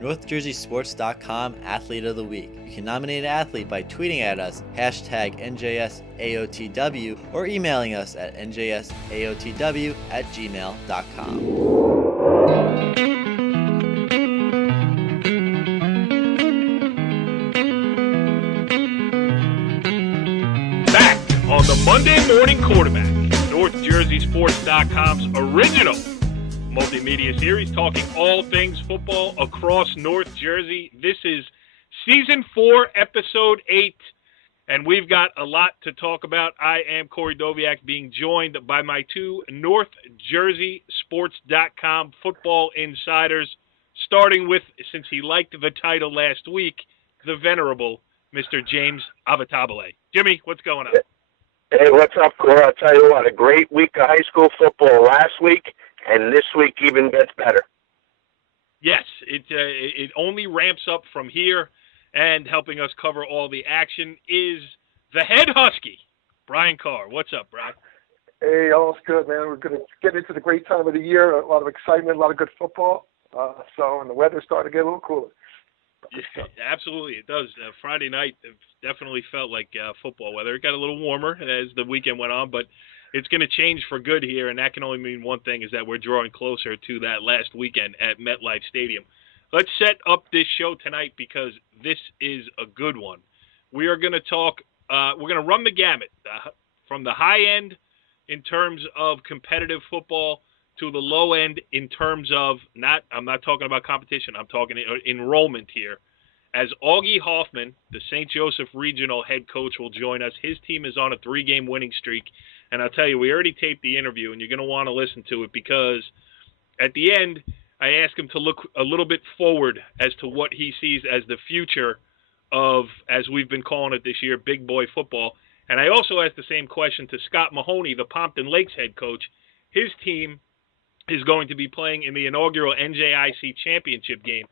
NorthJerseySports.com Athlete of the Week. You can nominate an athlete by tweeting at us, hashtag NJSAOTW, or emailing us at njsaotw@gmail.com. On the Monday Morning Quarterback, NorthJerseySports.com's original multimedia series talking all things football across North Jersey. This is Season 4, Episode 8, and we've got a lot to talk about. I am Corey Doviak, being joined by my two NorthJerseySports.com football insiders, starting with, since he liked the title last week, the venerable Mr. James Avatabile. Jimmy, what's going on? Hey, what's up, Corey? I'll tell you what, a great week of high school football last week, and this week even gets better. Yes, it only ramps up from here, and helping us cover all the action is the head Husky, Brian Carr. What's up, Brian? Hey, all's good, man. We're going to get into the great time of the year, a lot of excitement, a lot of good football, and the weather's starting to get a little cooler. Yeah, absolutely, it does. Friday night definitely felt like football weather. It got a little warmer as the weekend went on, but it's going to change for good here, and that can only mean one thing, is that we're drawing closer to that last weekend at MetLife Stadium. Let's set up this show tonight because this is a good one. We are going to talk, we're going to run the gamut from the high end in terms of competitive football to the low end in terms of I'm not talking about competition, I'm talking enrollment here. As Augie Hoffmann, the St. Joseph Regional head coach, will join us. His team is on a 3-game winning streak, and I'll tell you, we already taped the interview, and you're going to want to listen to it because at the end, I asked him to look a little bit forward as to what he sees as the future of, as we've been calling it this year, big boy football. And I also asked the same question to Scott Mahoney, the Pompton Lakes head coach. His team is going to be playing in the inaugural NJIC championship game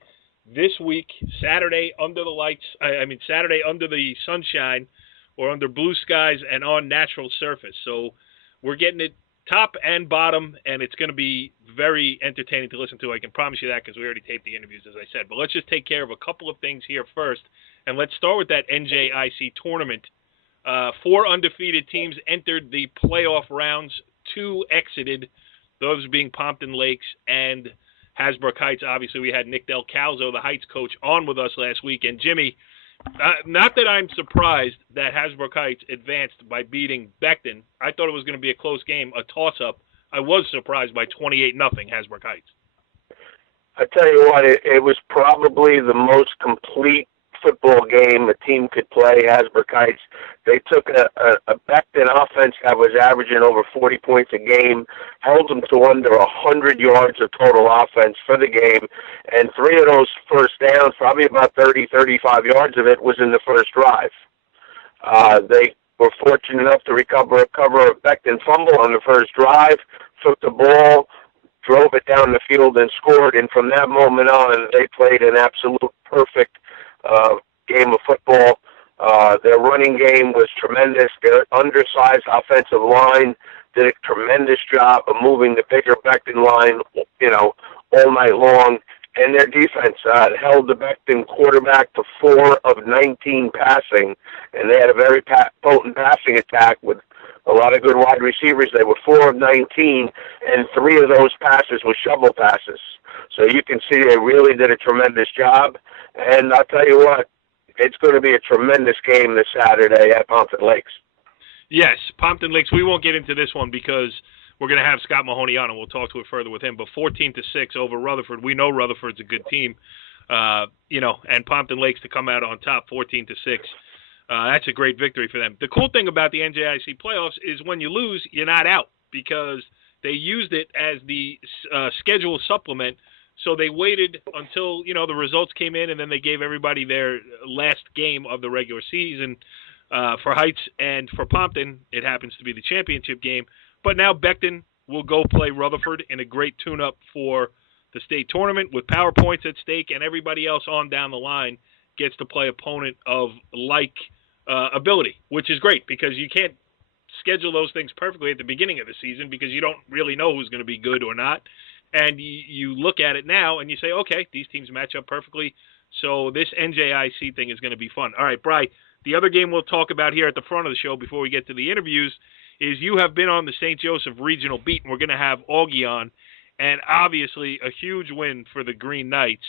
this week, Saturday under the sunshine or under blue skies and on natural surface. So we're getting it top and bottom, and it's going to be very entertaining to listen to. I can promise you that because we already taped the interviews, as I said. But let's just take care of a couple of things here first, and let's start with that NJIC tournament. 4 undefeated teams entered the playoff rounds, 2 exited, those being Pompton Lakes and Hasbrook Heights. Obviously, we had Nick Del Calzo, the Heights coach, on with us last week. And Jimmy, not that I'm surprised that Hasbrook Heights advanced by beating Beckton. I thought it was going to be a close game, a toss-up. I was surprised by 28-0 Hasbrook Heights. I tell you what, it was probably the most complete football game a team could play, Hasbrook Heights. They took a Beckton offense that was averaging over 40 points a game, held them to under 100 yards of total offense for the game, and 3 of those first downs, probably about 30, 35 yards of it, was in the first drive. They were fortunate enough to recover a Beckton fumble on the first drive, took the ball, drove it down the field, and scored, and from that moment on, they played an absolute perfect game of football. Their running game was tremendous. Their undersized offensive line did a tremendous job of moving the bigger Beckton line, all night long. And their defense held the Beckton quarterback to 4 of 19 passing, and they had a very potent passing attack with a lot of good wide receivers. They were 4 of 19, and 3 of those passes were shovel passes. So you can see they really did a tremendous job. And I'll tell you what, it's going to be a tremendous game this Saturday at Pompton Lakes. Yes, Pompton Lakes. We won't get into this one because we're going to have Scott Mahoney on, and we'll talk to it further with him. But 14-6 over Rutherford. We know Rutherford's a good team, and Pompton Lakes to come out on top 14-6. That's a great victory for them. The cool thing about the NJIC playoffs is when you lose, you're not out because they used it as the schedule supplement. So they waited until, the results came in, and then they gave everybody their last game of the regular season. For Heights and for Pompton, it happens to be the championship game. But now Beckton will go play Rutherford in a great tune-up for the state tournament with power points at stake, and everybody else on down the line gets to play opponent of like ability, which is great because you can't schedule those things perfectly at the beginning of the season because you don't really know who's going to be good or not. And you look at it now and you say, okay, these teams match up perfectly. So this NJIC thing is going to be fun. All right, Bri, the other game we'll talk about here at the front of the show before we get to the interviews is you have been on the St. Joseph Regional beat, and we're going to have Augie on. And obviously a huge win for the Green Knights,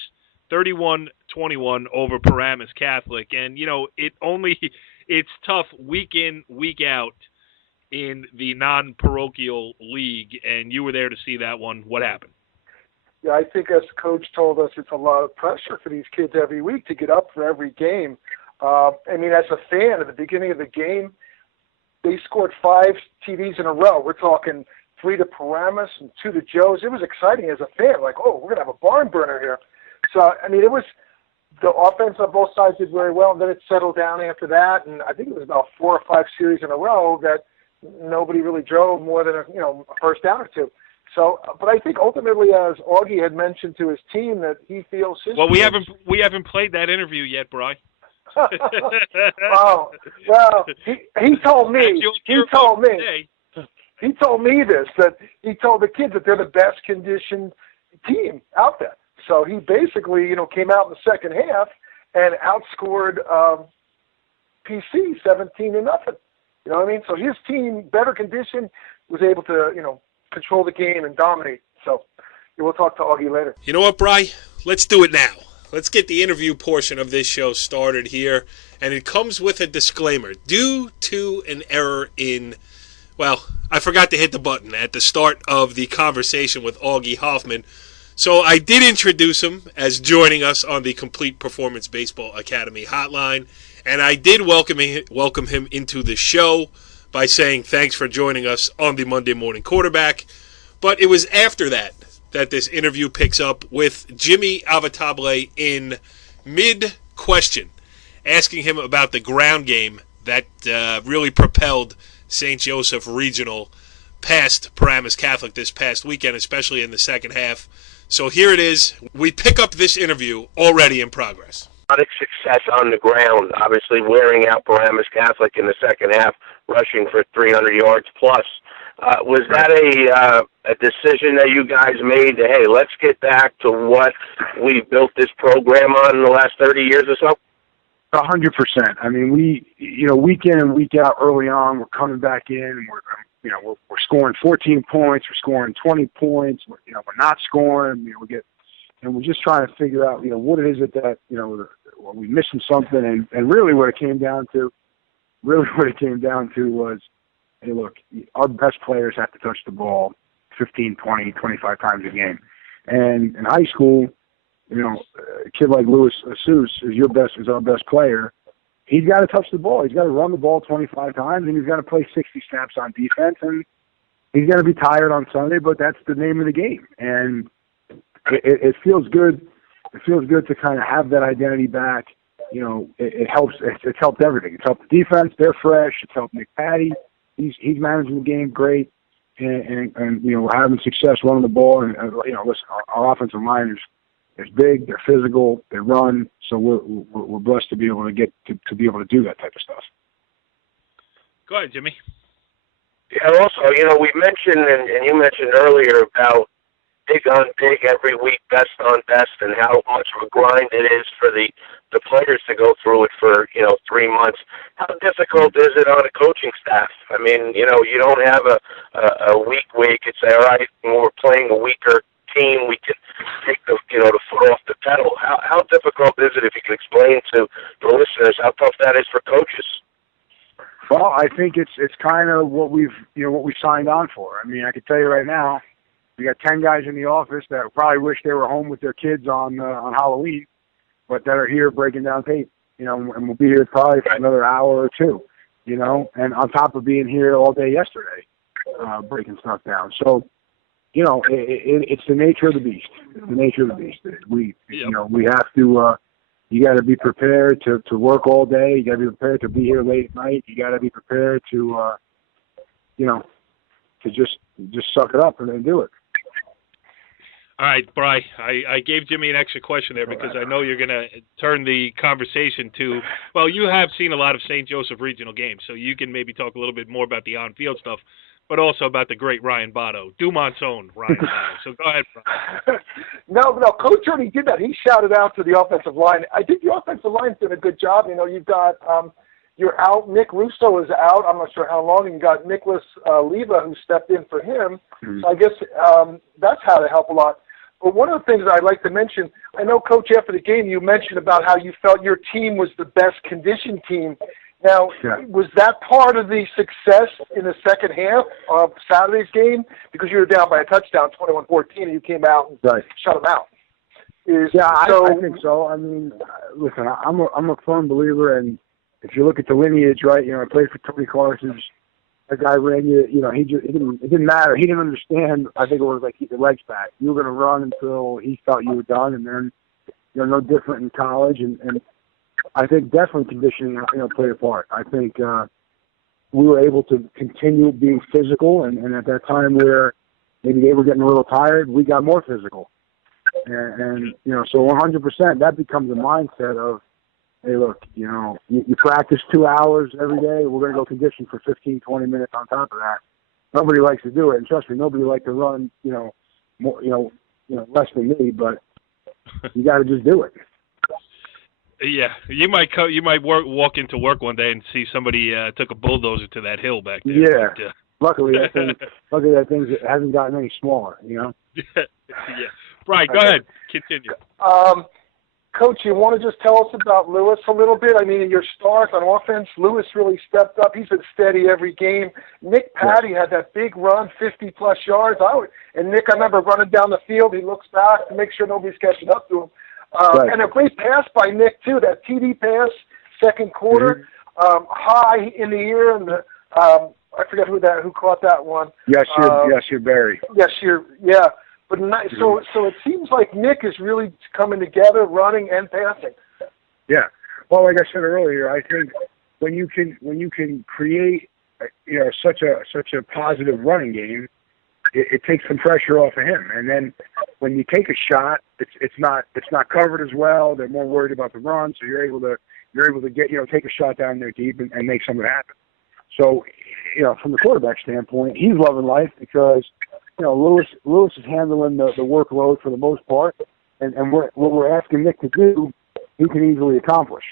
31-21 over Paramus Catholic. And, it's tough week in, week out in the non-parochial league, and you were there to see that one. What happened? Yeah, I think as the coach told us, it's a lot of pressure for these kids every week to get up for every game. As a fan, at the beginning of the game, they scored 5 TDs in a row. We're talking 3 to Paramus and 2 to Joe's. It was exciting as a fan, like, oh, we're going to have a barn burner here. So, it was the offense on both sides did very well, and then it settled down after that, and I think it was about 4 or 5 series in a row that nobody really drove more than a first down or 2. So, but I think ultimately, as Augie had mentioned to his team, that he feels his. Well, we haven't played that interview yet, Bri. Oh, well, he told me. He told me. He told me this, that he told the kids that they're the best conditioned team out there. So he basically, came out in the second half and outscored PC 17-0. You know what I mean? So his team, better conditioned, was able to, control the game and dominate. So we'll talk to Augie later. You know what, Bri? Let's do it now. Let's get the interview portion of this show started here. And it comes with a disclaimer. Due to an error in, I forgot to hit the button at the start of the conversation with Augie Hoffmann. So I did introduce him as joining us on the Complete Performance Baseball Academy hotline. And I did welcome him into the show by saying thanks for joining us on the Monday Morning Quarterback. But it was after that this interview picks up with Jimmy Avatable in mid-question, asking him about the ground game that really propelled St. Joseph Regional past Paramus Catholic this past weekend, especially in the second half. So here it is. We pick up this interview already in progress. Success on the ground, obviously wearing out Paramus Catholic in the second half, rushing for 300 yards plus. Was that a decision that you guys made to, hey, let's get back to what we built this program on in the last 30 years or so? 100%. We, week in and week out early on, we're coming back in and we're scoring 14 points, we're scoring 20 points, we're not scoring, we're just trying to figure out, what it is that, we're missing something. And really what it came down to was, hey, look, our best players have to touch the ball 15, 20, 25 times a game. And in high school, a kid like Louis Seuss is our best player. He's got to touch the ball. He's got to run the ball 25 times, and he's got to play 60 snaps on defense. And he's going to be tired on Sunday, but that's the name of the game. And it feels good. It feels good to kind of have that identity back. It helps. It's helped everything. It's helped the defense. They're fresh. It's helped Nick Patty. He's managing the game great, and we're having success running the ball. And listen, our offensive line is big. They're physical. They run. So we're blessed to be able to get to be able to do that type of stuff. Go ahead, Jimmy. Yeah. Also, we mentioned and you mentioned earlier about big on big every week, best on best, and how much of a grind it is for the players to go through it for 3 months. How difficult is it on a coaching staff? You don't have a week where you could say, all right, when we're playing a weaker team, we can take the foot off the pedal. How difficult is it, if you can explain to the listeners how tough that is for coaches? Well, I think it's kind of what we signed on for. I can tell you right now, we got 10 guys in the office that probably wish they were home with their kids on Halloween, but that are here breaking down tape, and we'll be here probably for another hour or two, and on top of being here all day yesterday, breaking stuff down. So, it's the nature of the beast. It's the nature of the beast. We have to, you got to be prepared to work all day. You got to be prepared to be here late at night. You got to be prepared to, to just suck it up and then do it. All right, Bri, I gave Jimmy an extra question there because I know you're going to turn the conversation to, you have seen a lot of St. Joseph Regional games, so you can maybe talk a little bit more about the on-field stuff. but also about the great Ryan Botto, Dumont's own Ryan Botto. So go ahead, Brian. No, Coach already did that. He shouted out to the offensive line. I think the offensive line's done a good job. You know, you've got you're out. Nick Russo is out. I'm not sure how long. And you got Nicholas Leva who stepped in for him. Mm-hmm. So I guess that's how to help a lot. But one of the things I'd like to mention, I know, Coach, after the game, you mentioned about how you felt your team was the best conditioned team. Now, was that part of the success in the second half of Saturday's game? Because you were down by a touchdown, 21-14, and you came out and shut them out. I think so. I mean, listen, I'm a firm believer, and if you look at the lineage, right, you know, I played for Tony Carson's. That guy ran you, you know, it didn't matter. He didn't understand. I think it was like keep your legs back. You were going to run until he felt you were done, and then you're no different in college. And I think definitely conditioning, you know, played a part. I think we were able to continue being physical, and at that time where maybe they were getting a little tired, we got more physical. And you know, so 100%, that becomes a mindset of, hey, look, you know, you practice 2 hours every day. We're going to go condition for 15, 20 minutes on top of that. Nobody likes to do it, and trust me, nobody likes to run, you know, more, you know, less than me. But you got to just do it. Yeah, you might walk into work one day and see somebody took a bulldozer to that hill back there. Yeah. But, luckily that thing hasn't gotten any smaller. You know. Yeah. Brian, go ahead. Continue. Coach, you want to just tell us about Lewis a little bit? I mean, in your start on offense, Lewis really stepped up. He's been steady every game. Nick Patty had that big run, 50-plus yards. And Nick, I remember running down the field. He looks back to make sure nobody's catching up to him. And a great pass by Nick, too, that TD pass, second quarter, high in the air. And I forget who caught that one. Yashir Berry. Yeah. But so it seems like Nick is really coming together, running and passing. Yeah. Well, like I said earlier, I think when you can create, you know, such a positive running game, it takes some pressure off of him. And then when you take a shot, it's not covered as well. They're more worried about the run, so you're able to get, you know, take a shot down there deep and make something happen. So, you know, from the quarterback standpoint, he's loving life because, you know, Lewis is handling the workload for the most part, and what we're asking Nick to do, he can easily accomplish.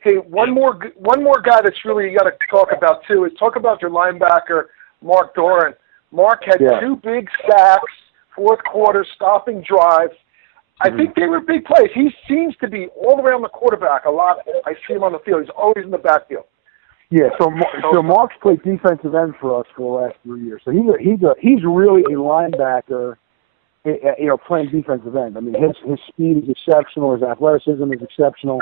Hey, one more guy that's really you got to talk about too is talk about your linebacker Mark Doran. Mark had 2 big sacks, fourth quarter stopping drives. I think they were big plays. He seems to be all around the quarterback a lot. I see him on the field. He's always in the backfield. Yeah, so Mark's played defensive end for us for the last 3 years. So he's really a linebacker, you know, playing defensive end. I mean, his speed is exceptional. His athleticism is exceptional.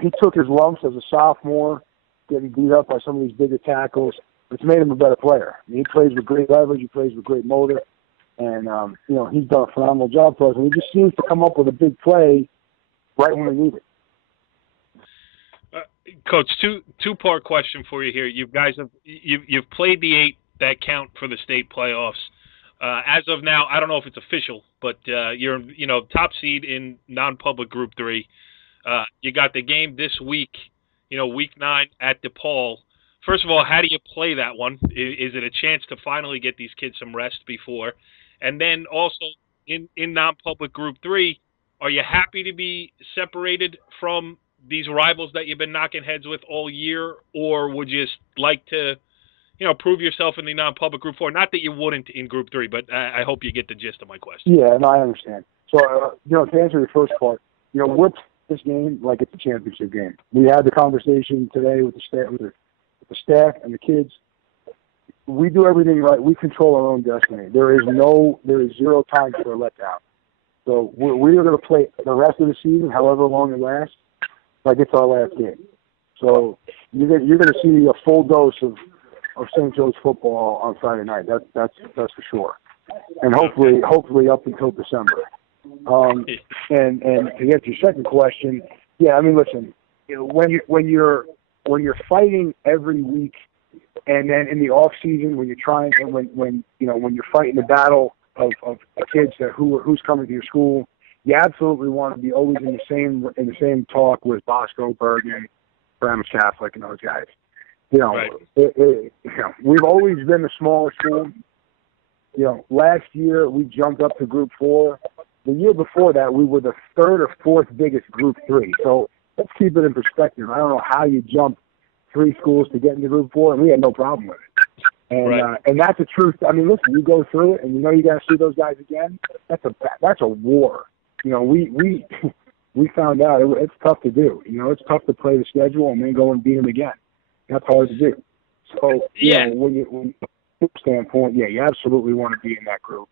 He took his lumps as a sophomore, getting beat up by some of these bigger tackles. It's made him a better player. I mean, he plays with great leverage. He plays with great motor. And, you know, he's done a phenomenal job for us. And he just seems to come up with a big play right when we need it. Coach, two-part question for you here. You guys you've played the 8 that count for the state playoffs. As of now, I don't know if it's official, but you're top seed in non-public Group 3. You got the game this week, week 9 at DePaul. First of all, how do you play that one? Is it a chance to finally get these kids some rest before? And then also in non-public Group 3, are you happy to be separated from these rivals that you've been knocking heads with all year, or would you like to, prove yourself in the non-public Group 4? Not that you wouldn't in Group 3, but I hope you get the gist of my question. Yeah, no, I understand. So, to answer your first part, we're playing this game like it's a championship game. We had the conversation today with the staff and the kids. We do everything right. We control our own destiny. There is zero time for a letdown. So we are going to play the rest of the season, however long it lasts, like it's our last game. So you're going to see a full dose of St. Joe's football on Friday night. That's for sure. And hopefully up until December. And to get to your second question, yeah, I mean, listen, when you're fighting every week, and then in the off season when you're trying, and when you're fighting the battle of kids who's coming to your school, you absolutely want to be always in the same talk with Bosco, Bergen, Paramus Catholic, and those guys. You know, Right. We've always been a smaller school. You know, last year we jumped up to Group 4. The year before that, we were the third or fourth biggest Group 3. So let's keep it in perspective. I don't know how you jump 3 schools to get into Group 4, and we had no problem with it. And and that's the truth. I mean, listen, you go through it, and you know you got to see those guys again. That's a war. You know, we found out it's tough to do. You know, it's tough to play the schedule and then go and beat them again. That's hard to do. So you know, when you standpoint, yeah, you absolutely want to be in that group.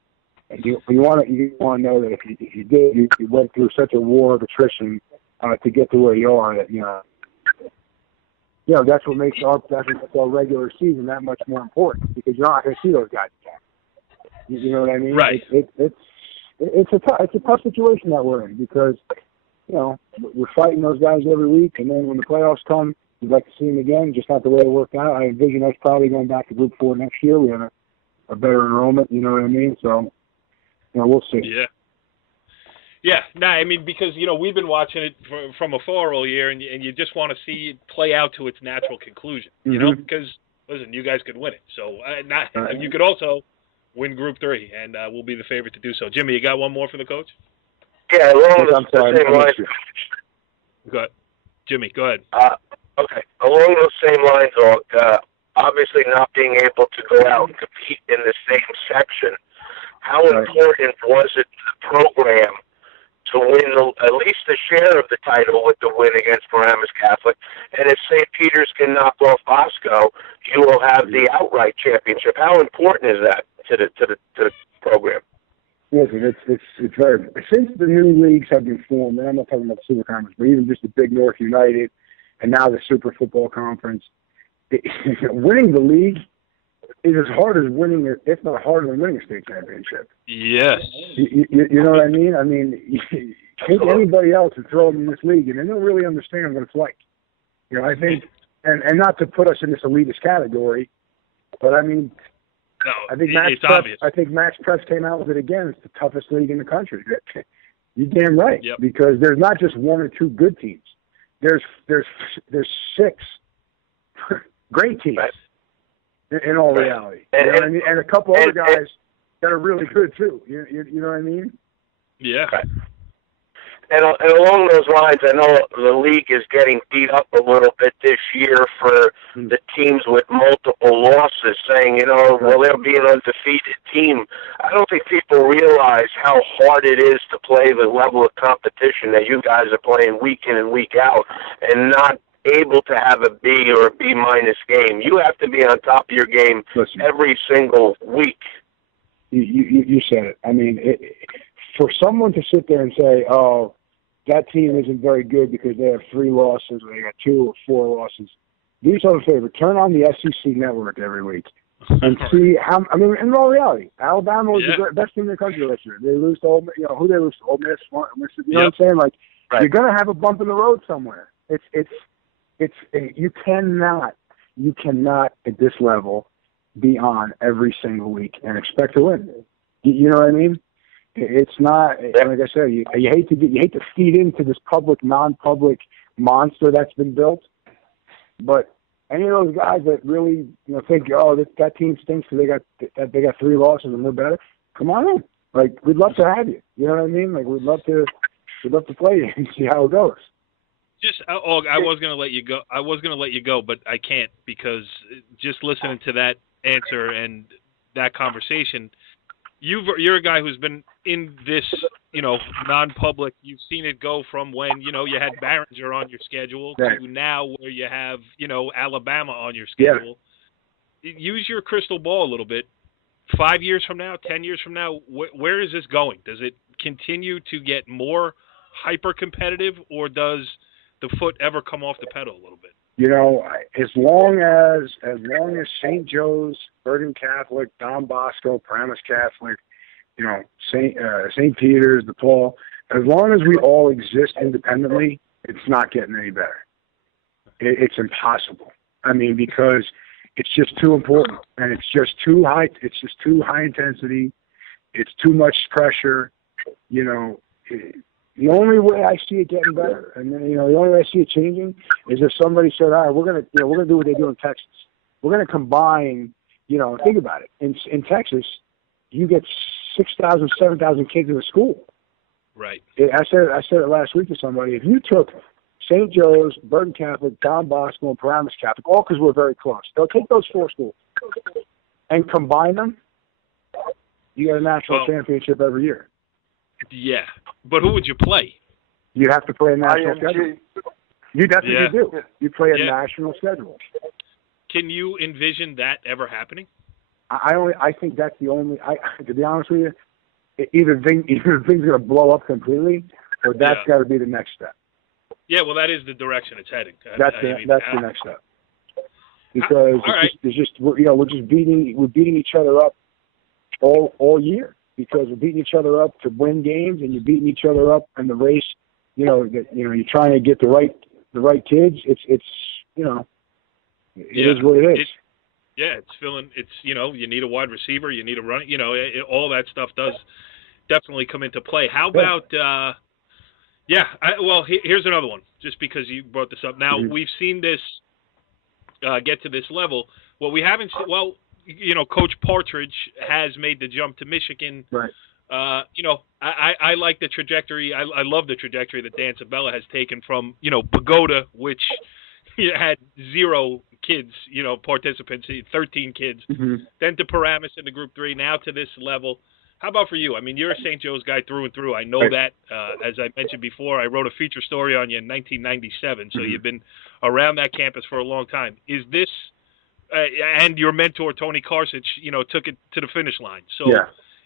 And you want to know that if you did, you went through such a war of attrition to get to where you are. That you know that's what makes our regular season that much more important, because you're not going to see those guys again. You know what I mean? Right. It's a tough situation that we're in, because you know we're fighting those guys every week, and then when the playoffs come, we'd like to see them again. Just not the way it worked out. I envision us probably going back to Group 4 next year. We have a better enrollment. You know what I mean? So. You know, we'll see. Yeah. Yeah. Nah, I mean, because, you know, we've been watching it from afar all year, and you just want to see it play out to its natural conclusion, you know, because, listen, you guys could win it. So you could also win Group 3, and we'll be the favorite to do so. Jimmy, you got one more for the coach? Yeah, along the same lines. Go ahead. Jimmy, go ahead. Okay. Along those same lines, obviously not being able to go out and compete in the same section, how important was it to the program to win at least a share of the title with the win against Paramus Catholic? And if St. Peter's can knock off Bosco, you will have the outright championship. How important is that to the program? Listen, it's very. Since the new leagues have been formed, and I'm not talking about the Super Conference, but even just the Big North United, and now the Super Football Conference, winning the league is as hard as winning, if not harder than winning a state championship. Yes. You know what I mean? I mean, take anybody else and throw them in this league, and they don't really understand what it's like. You know, I think, and not to put us in this elitist category, but I mean, no, I think Max Press came out with it again. It's the toughest league in the country. You're damn right, because there's not just 1 or 2 good teams. There's 6 great teams. Right. In all reality, you know what I mean? And a couple other guys that are really good too. You know what I mean? Yeah. And along those lines, I know the league is getting beat up a little bit this year for the teams with multiple losses, saying, you know, well, they'll be an undefeated team. I don't think people realize how hard it is to play the level of competition that you guys are playing week in and week out, and not able to have a B or a B- game. You have to be on top of your game every single week. You said it. I mean, for someone to sit there and say, oh, that team isn't very good because they have 3 losses or they got 2 or 4 losses, do yourself a favor. Turn on the SEC network every week and see how, I mean, in all reality, Alabama was the best team in the country last year. They lose to Ole Miss, who they lose to? Ole Miss, you know what I'm saying? Like, you're going to have a bump in the road somewhere. You cannot at this level be on every single week and expect to win. You know what I mean? It's not, like I said, you hate to feed into this public, non-public monster that's been built. But any of those guys that really, think, oh, that team stinks because they got 3 losses and they're better, come on in. Like, we'd love to have you. You know what I mean? Like, we'd love to play you and see how it goes. I was going to let you go. I was going to let you go, but I can't, because just listening to that answer and that conversation, you're a guy who's been in this, non-public. You've seen it go from when, you had Barringer on your schedule to now where you have, Alabama on your schedule. Yeah. Use your crystal ball a little bit. 5 years from now, 10 years from now, where is this going? Does it continue to get more hyper-competitive, or does the foot ever come off the pedal a little bit? As long as St. Joe's, Bergen Catholic, Don Bosco, Paramus Catholic, St. Peter's, DePaul, as long as we all exist independently, it's not getting any better. It's impossible. I mean, because it's just too important, and it's just too high. It's just too high intensity. It's too much pressure. The only way I see it getting better, and the only way I see it changing, is if somebody said, "All right, we're gonna do what they do in Texas. We're gonna combine." Think about it. In Texas, you get 6,000, 7,000 kids in a school. Right. I said it last week to somebody. If you took St. Joe's, Burton Catholic, Don Bosco, and Paramus Catholic, all because we're very close, they'll take those 4 schools and combine them. You get a national championship every year. Yeah, but who would you play? You'd have to play a national schedule. That's what you do. You play a national schedule. Can you envision that ever happening? I think that's the only. To be honest with you, either thing's going to blow up completely, or that's got to be the next step. Yeah, well, that is the direction it's heading. That's the next step. Because we're just beating each other up all year. Because we're beating each other up to win games, and you're beating each other up in the race. You're trying to get the right kids. It is what it is. You need a wide receiver, you need a run. All that stuff does definitely come into play. How about? Here's another one. Just because you brought this up. Now we've seen this get to this level. Well, we haven't. Coach Partridge has made the jump to Michigan. Right. I like the trajectory. I love the trajectory that Dan Sabella has taken from, Pagoda, which had 0 kids, participants, 13 kids, then to Paramus in the Group 3, now to this level. How about for you? I mean, you're a St. Joe's guy through and through. I know that. As I mentioned before, I wrote a feature story on you in 1997, so you've been around that campus for a long time. Is this and your mentor, Tony Karsich, took it to the finish line. So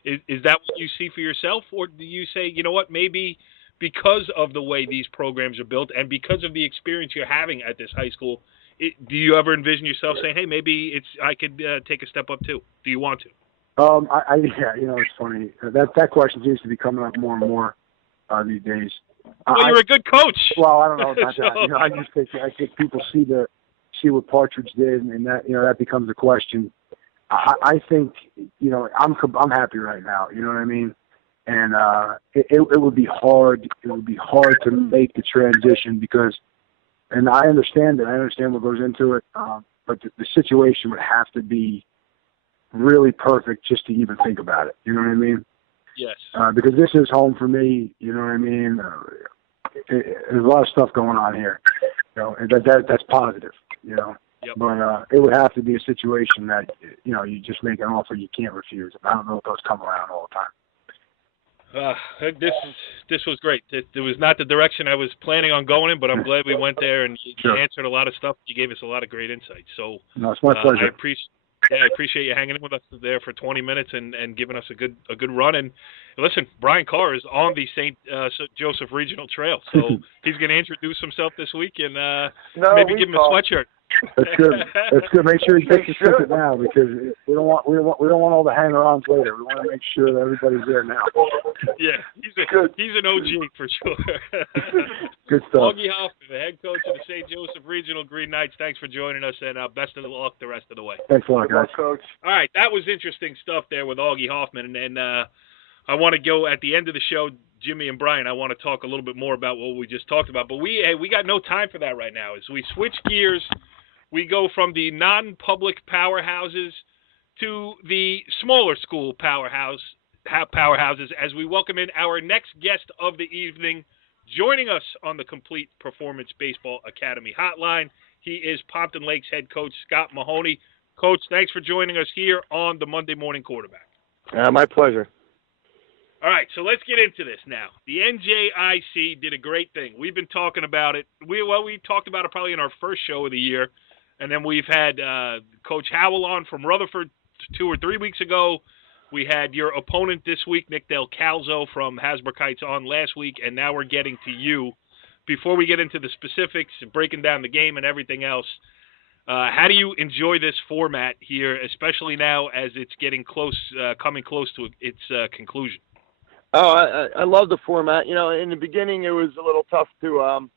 is that what you see for yourself? Or do you say, you know what, maybe because of the way these programs are built and because of the experience you're having at this high school, do you ever envision yourself saying, hey, maybe I could take a step up too? Do you want to? It's funny. That question seems to be coming up more and more these days. Well, you're a good coach. Well, I don't know about that. I think people see what Partridge did, and that becomes a question. I think I'm happy right now. You know what I mean? And it would be hard. It would be hard to make the transition because, and I understand it. I understand what goes into it. But the situation would have to be really perfect just to even think about it. You know what I mean? Yes. Because this is home for me. You know what I mean? There's a lot of stuff going on here. That's positive. Yep. But it would have to be a situation that you just make an offer you can't refuse. I don't know if those come around all the time. This was great. It was not the direction I was planning on going in, but I'm glad we went there and you answered a lot of stuff. You gave us a lot of great insights. So no, it's my pleasure. I appreciate you hanging in with us there for 20 minutes and giving us a good run. And listen, Brian Carr is on the St. Joseph Regional Trail, so he's going to introduce himself this week and maybe give him a sweatshirt. That's good. That's good. Make sure he takes a ticket now because we don't want all the hanger-ons later. We want to make sure that everybody's there now. Yeah, he's an OG for sure. Good stuff. Augie Hoffmann, the head coach of the St. Joseph Regional Green Knights. Thanks for joining us, and best of luck the rest of the way. Thanks a lot, guys. Coach. All right, that was interesting stuff there with Augie Hoffmann, and I want to go at the end of the show. Jimmy and Brian, I want to talk a little bit more about what we just talked about, but we got no time for that right now. As we switch gears, we go from the non-public powerhouses to the smaller school powerhouses as we welcome in our next guest of the evening. Joining us on the Complete Performance Baseball Academy hotline, he is Pompton Lakes head coach Scott Mahoney. Coach, thanks for joining us here on the Monday Morning Quarterback. My pleasure. All right, so let's get into this now. The NJIC did a great thing. We've been talking about it. We talked about it probably in our first show of the year, and then we've had Coach Howell on from Rutherford 2 or 3 weeks ago. We had your opponent this week, Nick Del Calzo from Hasbrook Heights, on last week, and now we're getting to you. Before we get into the specifics, breaking down the game and everything else, how do you enjoy this format here, especially now as it's getting close, coming close to its conclusion? Oh, I love the format. In the beginning, it was a little tough to,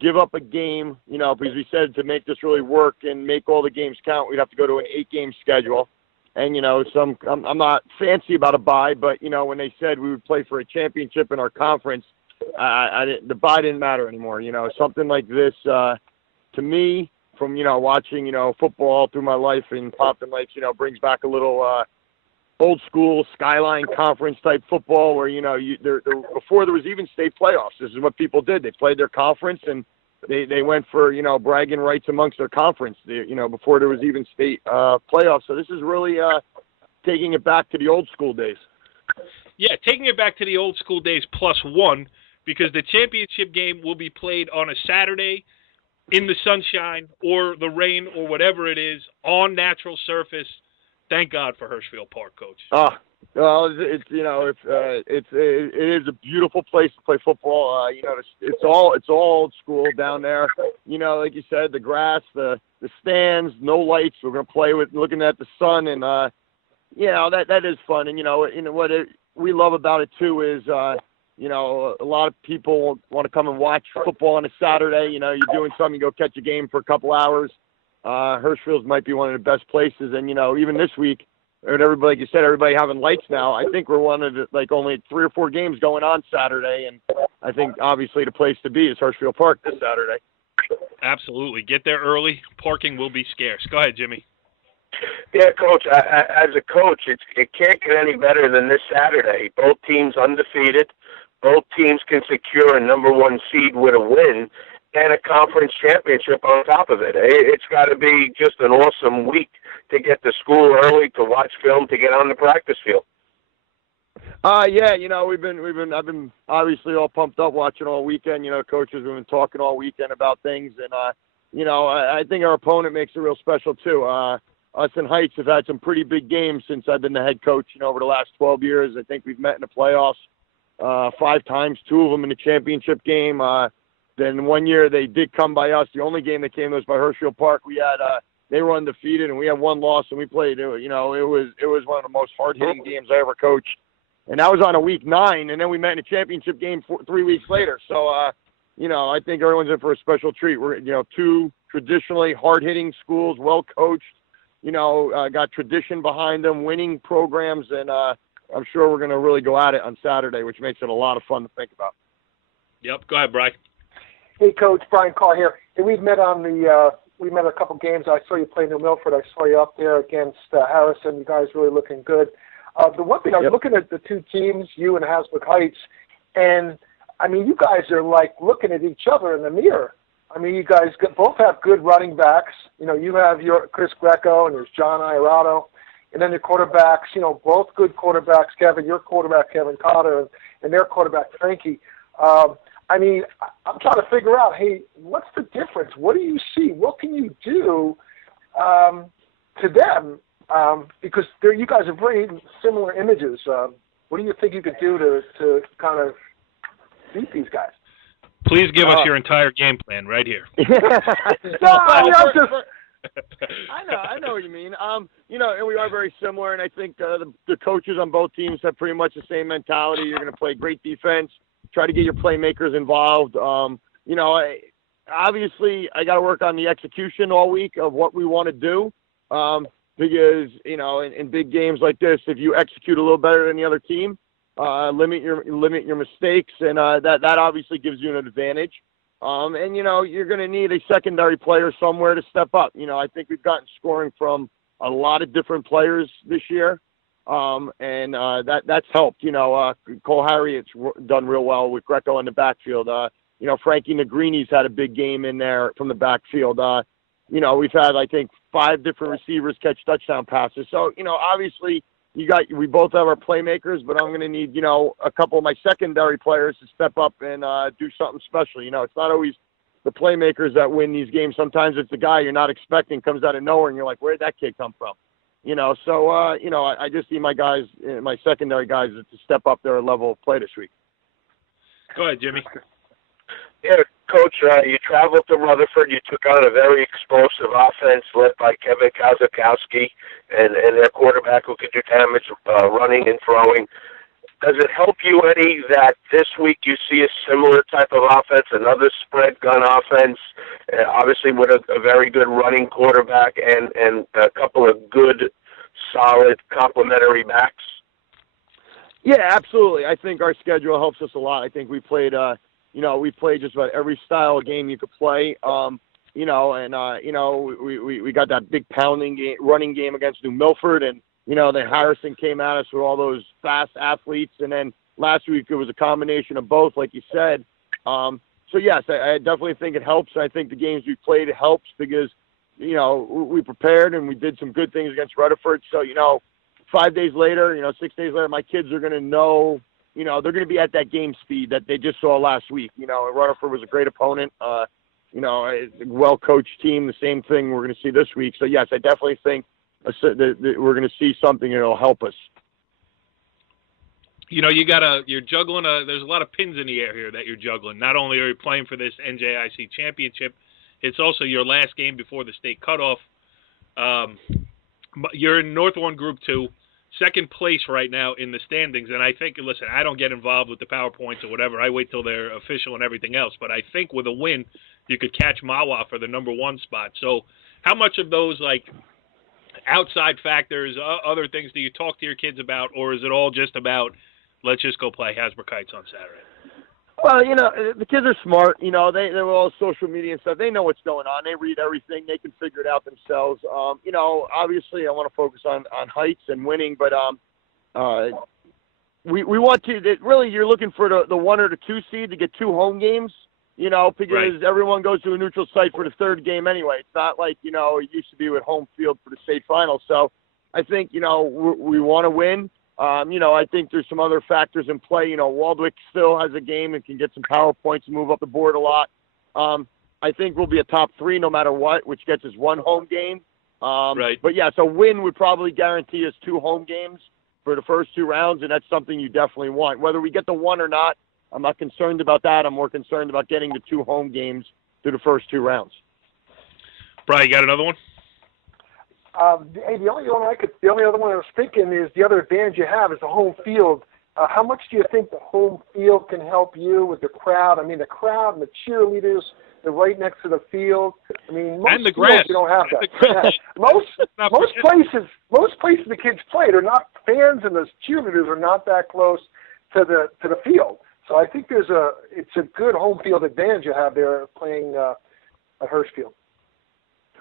give up a game, because we said to make this really work and make all the games count, we'd have to go to an 8-game schedule. And, I'm not fancy about a bye, but, when they said we would play for a championship in our conference, the bye didn't matter anymore. Something like this, to me, from, watching, football through my life in Pompton Lakes, brings back a little old school Skyline Conference type football where, before there was even state playoffs, this is what people did. They played their conference and they went for, bragging rights amongst their conference, before there was even state playoffs. So this is really taking it back to the old school days. Yeah, taking it back to the old school days +1, because the championship game will be played on a Saturday in the sunshine or the rain or whatever it is on natural surface. Thank God for Hirschfield Park, Coach. Well, it is a beautiful place to play football. It's all old school down there. Like you said, the grass, the stands, no lights. We're gonna play with looking at the sun, and that is fun. And what we love about it too is a lot of people want to come and watch football on a Saturday. You're doing something, you go catch a game for a couple hours. Hirschfield's might be one of the best places, and even this week. And everybody, like you said, everybody having lights now. I think we're one of the, only 3 or 4 games going on Saturday, and I think obviously the place to be is Hirschfield Park this Saturday. Absolutely. Get there early. Parking will be scarce. Go ahead, Jimmy. Yeah, Coach, as a coach, it can't get any better than this Saturday. Both teams undefeated. Both teams can secure a number 1 seed with a win and a conference championship on top of it. It's got to be just an awesome week to get to school early, to watch film, to get on the practice field. Yeah, I've been obviously all pumped up watching all weekend. Coaches have been talking all weekend about things, and I think our opponent makes it real special too. Us in Heights have had some pretty big games since I've been the head coach. Over the last 12 years, I think we've met in the playoffs 5 times, 2 of them in the championship game. Then one year they did come by us. The only game that came was by Hirschfield Park. We had they were undefeated, and we had 1 loss, and we played. It was one of the most hard-hitting games I ever coached, and that was on a week 9. And then we met in a championship game 3 weeks later. So I think everyone's in for a special treat. We're 2 traditionally hard-hitting schools, well coached. Got tradition behind them, winning programs, and I'm sure we're going to really go at it on Saturday, which makes it a lot of fun to think about. Yep. Go ahead, Brian. Hey, Coach, Brian Carr here. Hey, we met a couple games. I saw you play New Milford. I saw you up there against Harrison. You guys really looking good. The one thing, I was looking at the 2 teams, you and Hasbrook Heights, and, you guys are looking at each other in the mirror. You guys both have good running backs. You have your Chris Greco and there's John Iarato. And then the quarterbacks, both good quarterbacks, Kevin, your quarterback, Kevin Cotter, and their quarterback, Frankie. I'm trying to figure out, hey, what's the difference? What do you see? What can you do to them? Because you guys are very similar images. What do you think you could do to kind of beat these guys? Please give us your entire game plan right here. I know what you mean. And we are very similar, and I think the coaches on both teams have pretty much the same mentality. You're going to play great defense, try to get your playmakers involved. Obviously, I got to work on the execution all week of what we want to do, because in big games like this, if you execute a little better than the other team, limit your mistakes, and that obviously gives you an advantage. And you're going to need a secondary player somewhere to step up. I think we've gotten scoring from a lot of different players this year, and that's helped. Cole Harriet's done real well with Greco in the backfield. Frankie Negrini's had a big game in there from the backfield. We've had, I think, 5 different receivers catch touchdown passes. So, obviously we both have our playmakers, but I'm going to need, a couple of my secondary players to step up and do something special. It's not always the playmakers that win these games. Sometimes it's the guy you're not expecting comes out of nowhere, and you're like, where'd that kid come from? So, I just need my guys, my secondary guys, to step up their level of play this week. Go ahead, Jimmy. Yeah, Coach, you traveled to Rutherford. You took on a very explosive offense led by Kevin Kazakowski and their quarterback who could do damage running and throwing. Does it help you any that this week you see a similar type of offense, another spread gun offense, obviously with a very good running quarterback and a couple of good, solid, complementary backs? Yeah, absolutely. I think our schedule helps us a lot. I think we played just about every style of game you could play. We got that big pounding game, running game against New Milford, and then Harrison came at us with all those fast athletes, and then last week it was a combination of both, like you said. So yes, I definitely think it helps. I think the games we played helps because we prepared and we did some good things against Rutherford. So 5 days later, 6 days later, my kids are going to know. They're going to be at that game speed that they just saw last week. Rutherford was a great opponent. A well-coached team, the same thing we're going to see this week. So, yes, I definitely think that we're going to see something that will help us. You're juggling there's a lot of pins in the air here that you're juggling. Not only are you playing for this NJIC championship, it's also your last game before the state cutoff. You're in North 1 Group 2. Second place right now in the standings, and I think, listen, I don't get involved with the PowerPoints or whatever. I wait till they're official and everything else, but I think with a win, you could catch Mawa for the number 1 spot. So how much of those, outside factors, other things do you talk to your kids about, or is it all just about, let's just go play Hasbrook Heights on Saturday? Well, the kids are smart. They're all social media and stuff. They know what's going on. They read everything. They can figure it out themselves. Obviously I want to focus on Heights and winning, but we want to. Really, you're looking for the 1 or the 2 seed to get 2 home games. Because right. Everyone goes to a neutral site for the 3rd game anyway. It's not like it used to be with home field for the state final. So I think we want to win. I think there's some other factors in play. Waldwick still has a game and can get some power points and move up the board a lot. I think we'll be a top 3 no matter what, which gets us 1 home game. Right. But yes, a win would probably guarantee us 2 home games for the first 2 rounds, and that's something you definitely want. Whether we get the 1 or not, I'm not concerned about that. I'm more concerned about getting the 2 home games through the first 2 rounds. Brian, you got another one? Hey, the only other one I was thinking is the other advantage you have is the home field. How much do you think the home field can help you with the crowd? I mean, the crowd and the cheerleaders, they're right next to the field. I mean, most and the grass. You don't have that. Most places the kids play, they're not fans, and the cheerleaders are not that close to the field. So I think it's a good home field advantage you have there playing at Hirschfield.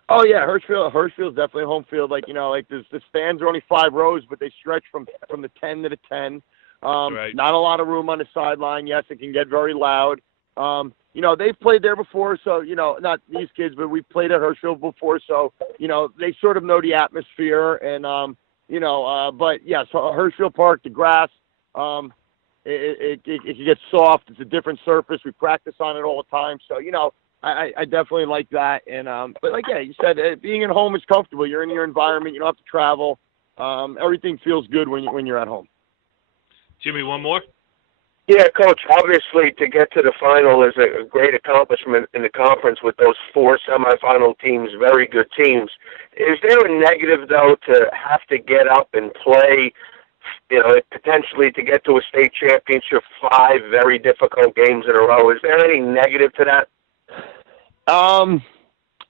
Oh yeah, Hirschfield's definitely home field. The stands are only 5 rows, but they stretch from the 10 to the 10. Right. Not a lot of room on the sideline. Yes, it can get very loud. They've played there before, so not these kids, but we've played at Hirschfield before, so they sort of know the atmosphere. And but yes, Hirschfield Park, the grass, it can get soft. It's a different surface. We practice on it all the time, so I definitely like that. And but you said, being at home is comfortable. You're in your environment. You don't have to travel. Everything feels good when you're at home. Jimmy, one more? Yeah, Coach, obviously to get to the final is a great accomplishment in the conference with those 4 semifinal teams, very good teams. Is there a negative, though, to have to get up and play, potentially to get to a state championship, 5 very difficult games in a row? Is there any negative to that? I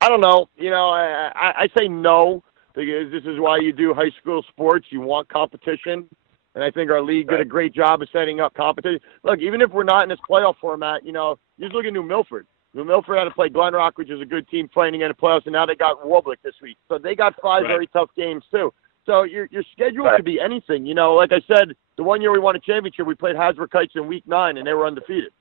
don't know. I say no, because this is why you do high school sports. You want competition. And I think our league did a great job of setting up competition. Look, even if we're not in this playoff format, you just look at New Milford. New Milford had to play Glen Rock, which is a good team playing in the playoffs, and now they got Waldwick this week. So they got 5 very tough games, too. So your schedule could be anything. Like I said, the one year we won a championship, we played Hasbrook Heights in week 9, and they were undefeated.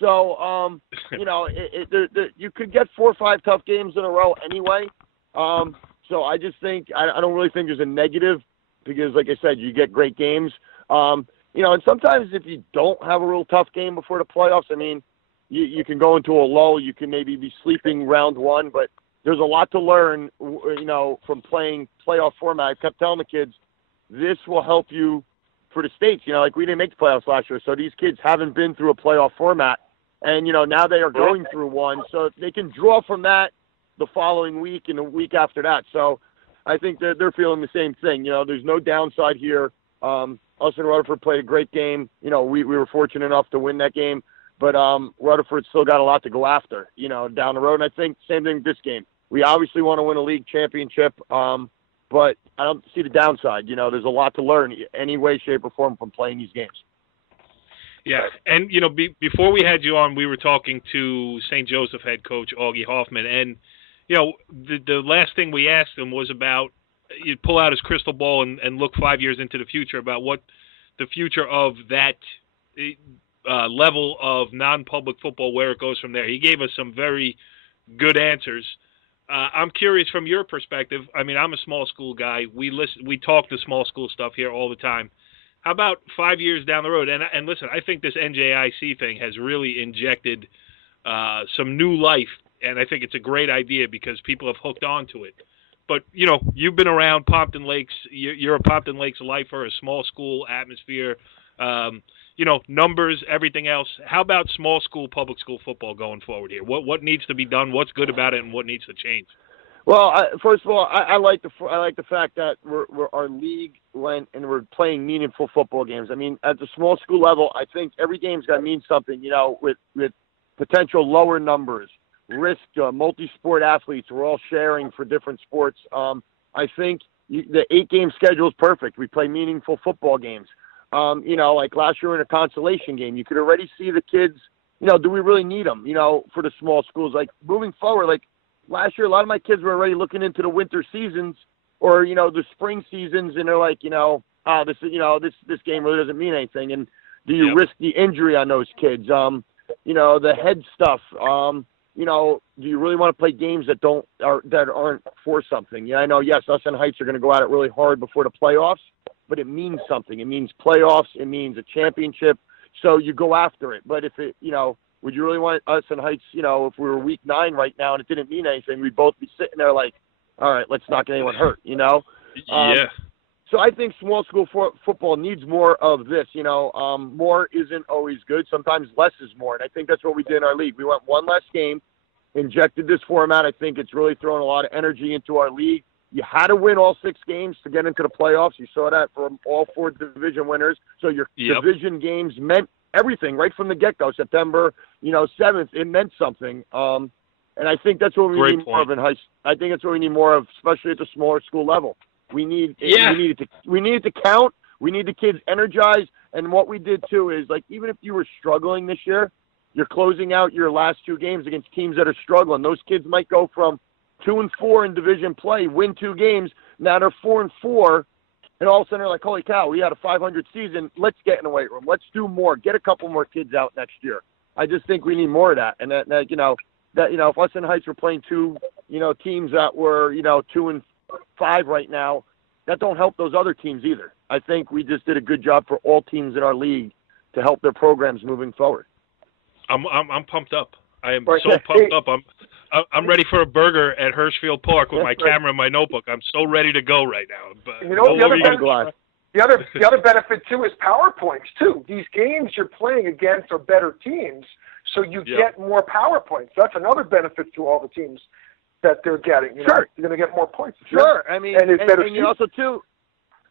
So, you could get 4 or 5 tough games in a row anyway. So I just think I don't really think there's a negative because, like I said, you get great games. And sometimes if you don't have a real tough game before the playoffs, I mean, you can go into a lull. You can maybe be sleeping round 1, but there's a lot to learn, from playing playoff format. I kept telling the kids, this will help you for the states. We didn't make the playoffs last year, so these kids haven't been through a playoff format. And, now they are going through one, so they can draw from that the following week and the week after that. So I think that they're feeling the same thing. There's no downside here. Us and Rutherford played a great game. We were fortunate enough to win that game. But Rutherford still got a lot to go after, down the road. And I think same thing with this game. We obviously want to win a league championship. but I don't see the downside. There's a lot to learn any way, shape, or form from playing these games. Yeah, and before we had you on, we were talking to St. Joseph head coach Augie Hoffmann, and the last thing we asked him was about you pull out his crystal ball and look 5 years into the future about what the future of that level of non-public football, where it goes from there. He gave us some very good answers. I'm curious from your perspective. I mean, I'm a small school guy. We talk the small school stuff here all the time. How about 5 years down the road? And listen, I think this NJIC thing has really injected some new life, and I think it's a great idea because people have hooked on to it. But, you've been around Pompton Lakes. You're a Pompton Lakes lifer, a small school atmosphere, numbers, everything else. How about small school, public school football going forward here? What needs to be done? What's good about it, and what needs to change? Well, first of all, I like the fact that our league went and we're playing meaningful football games. I mean, at the small school level, I think every game's got to mean something. With potential lower numbers, risk, multi-sport athletes. We're all sharing for different sports. I think the 8-game schedule is perfect. We play meaningful football games. Like last year in a consolation game, you could already see the kids. Do we really need them? For the small schools, like moving forward, like. Last year, a lot of my kids were already looking into the winter seasons or, the spring seasons, and they're like, this game really doesn't mean anything. And do you risk the injury on those kids? The head stuff. Do you really want to play games that aren't for something? Yeah, I know. Yes, us and Heights are going to go at it really hard before the playoffs, but it means something. It means playoffs. It means a championship. So you go after it. But if it, would you really want us and Heights, if we were week 9 right now and it didn't mean anything, we'd both be sitting there like, all right, let's not get anyone hurt, Yeah. So I think small school football needs more of this, More isn't always good. Sometimes less is more. And I think that's what we did in our league. We went one less game, injected this format. I think it's really thrown a lot of energy into our league. You had to win all 6 games to get into the playoffs. You saw that from all 4 division winners. So your division games meant everything right from the get-go. September, 7th, it meant something. And I think that's what we need more of in high. I think that's what we need more of, especially at the smaller school level. We need it to count. We need the kids energized. And what we did too is, like, even if you were struggling this year, you're closing out your last 2 games against teams that are struggling. Those kids might go from 2-4 in division play, win 2 games. Now they're 4-4. And all of a sudden, they're like, holy cow, we had a 500 season. Let's get in the weight room. Let's do more. Get a couple more kids out next year. I just think we need more of that. And that if us and Heights were playing 2, teams that were, 2-5 right now, that don't help those other teams either. I think we just did a good job for all teams in our league to help their programs moving forward. I'm pumped up. I am so pumped up. I'm ready for a burger at Hirschfield Park with my camera and my notebook. I'm so ready to go right now. But the other benefit too is PowerPoints too. These games you're playing against are better teams, so you get more PowerPoints. That's another benefit to all the teams that they're getting. Sure, you're going to get more points. Sure, I mean, and you also too.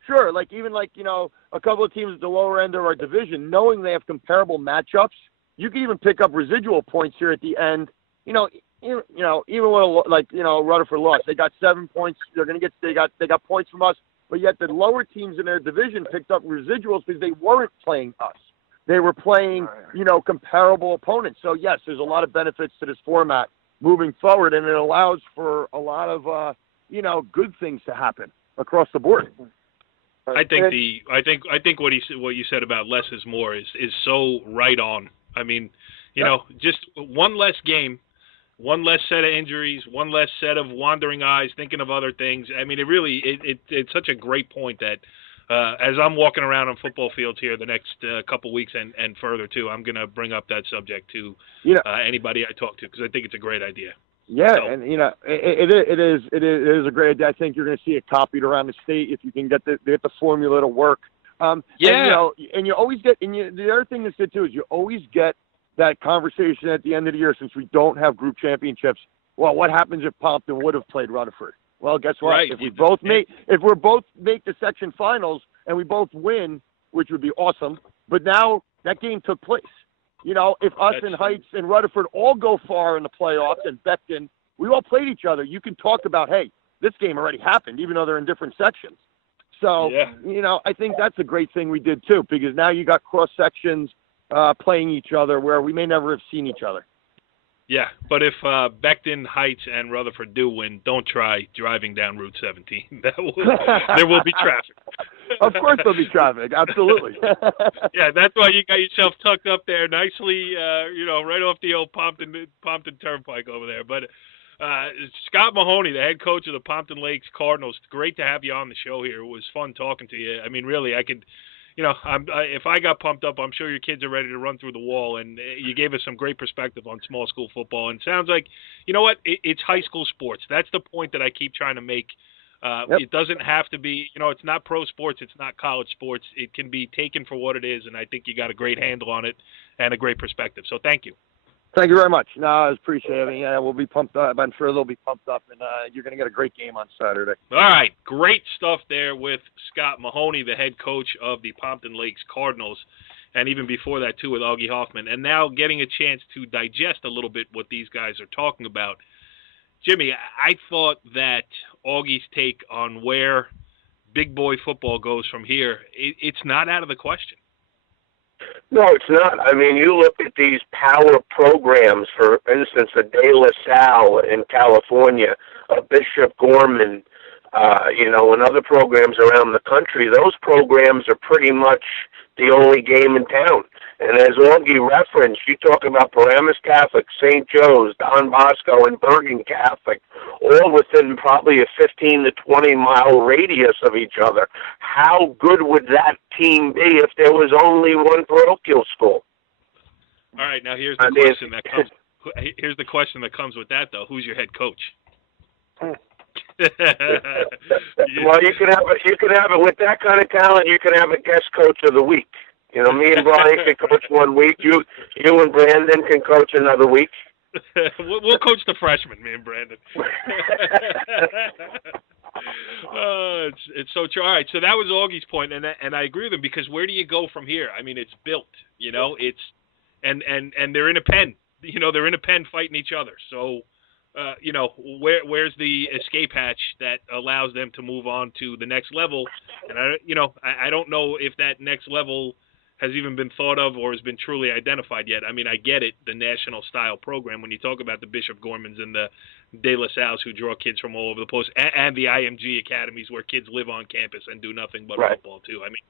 Sure, a couple of teams at the lower end of our division, knowing they have comparable matchups, you can even pick up residual points here at the end. Even when Rutherford lost, they got 7 points. They got points from us, but yet the lower teams in their division picked up residuals because they weren't playing us. They were playing, comparable opponents. So yes, there's a lot of benefits to this format moving forward, and it allows for a lot of good things to happen across the board. I think what you said about less is more is so right on. I mean, just one less game, one less set of injuries, one less set of wandering eyes, thinking of other things. I mean, it's such a great point that as I'm walking around on football fields here the next couple weeks and further too, I'm going to bring up that subject to anybody I talk to because I think it's a great idea. Yeah, so. And it is a great idea. I think you're going to see it copied around the state if you can get the formula to work. And you always get. And the other thing that's good too is you always get that conversation at the end of the year since we don't have group championships. Well, what happens if Pompton would have played Rutherford? Well, guess what? Right. If we both make the section finals and we both win, which would be awesome. But now that game took place. If us and Heights and Rutherford all go far in the playoffs and Beckton, we all played each other. You can talk about, hey, this game already happened, even though they're in different sections. So, I think that's a great thing we did too, because now you got cross sections playing each other where we may never have seen each other. Yeah, but if Beckton, Heights, and Rutherford do win, don't try driving down Route 17. There will be traffic. Of course there'll be traffic, absolutely. Yeah, that's why you got yourself tucked up there nicely, right off the old Pompton Turnpike over there. But Scott Mahoney, the head coach of the Pompton Lakes Cardinals, great to have you on the show here. It was fun talking to you. I mean, really, I could... if I got pumped up, I'm sure your kids are ready to run through the wall. And you gave us some great perspective on small school football. And it sounds like, you know what, it's high school sports. That's the point that I keep trying to make. It doesn't have to be, it's not pro sports. It's not college sports. It can be taken for what it is. And I think you got a great handle on it and a great perspective. So thank you. Thank you very much. No, I appreciate it. Yeah, we'll be pumped up. I'm sure they'll be pumped up, and you're going to get a great game on Saturday. All right. Great stuff there with Scott Mahoney, the head coach of the Pompton Lakes Cardinals, and even before that, too, with Augie Hoffmann. And now getting a chance to digest a little bit what these guys are talking about. Jimmy, I thought that Augie's take on where big boy football goes from here, it's not out of the question. No, it's not. I mean, you look at these power programs, for instance, a De La Salle in California, a Bishop Gorman, and other programs around the country. Those programs are pretty much the only game in town. And as Augie referenced, you talk about Paramus Catholic, St. Joe's, Don Bosco, and Bergen Catholic, all within probably a 15 to 20-mile radius of each other. How good would that team be if there was only one parochial school? All right, now here's the question that comes. Here's the question that comes with that, though. Who's your head coach? Well, you can have it with that kind of talent. You can have a guest coach of the week. Me and Brian can coach 1 week. You and Brandon can coach another week. We'll coach the freshmen, me and Brandon. It's so true. All right, so that was Augie's point, and I agree with him, because where do you go from here? I mean, it's built. It's and they're in a pen. They're in a pen fighting each other. So. Where's the escape hatch that allows them to move on to the next level? And I don't know if that next level has even been thought of or has been truly identified yet. I mean, I get it, the national style program, when you talk about the Bishop Gormans and the De La Salles who draw kids from all over the place, and the IMG academies where kids live on campus and do nothing but football too. I mean,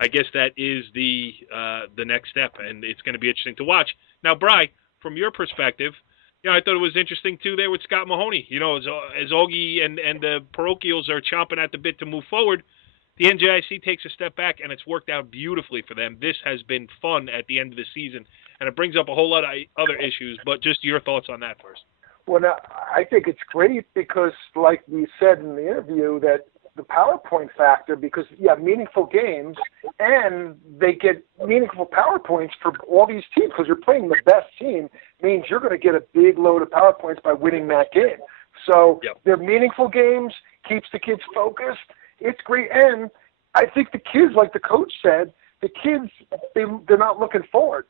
I guess that is the next step, and it's going to be interesting to watch. Now, Bri, from your perspective, I thought it was interesting, too, there with Scott Mahoney. As Augie and the parochials are chomping at the bit to move forward, the NJIC takes a step back, and it's worked out beautifully for them. This has been fun at the end of the season, and it brings up a whole lot of other issues, but just your thoughts on that first. Well, now, I think it's great because, like we said in the interview, that the PowerPoint factor, because you have meaningful games and they get meaningful PowerPoints for all these teams, because you're playing the best team means you're going to get a big load of PowerPoints by winning that game. So they're meaningful games, keeps the kids focused. It's great. And I think the kids, like the coach said, the kids, they're not looking forward.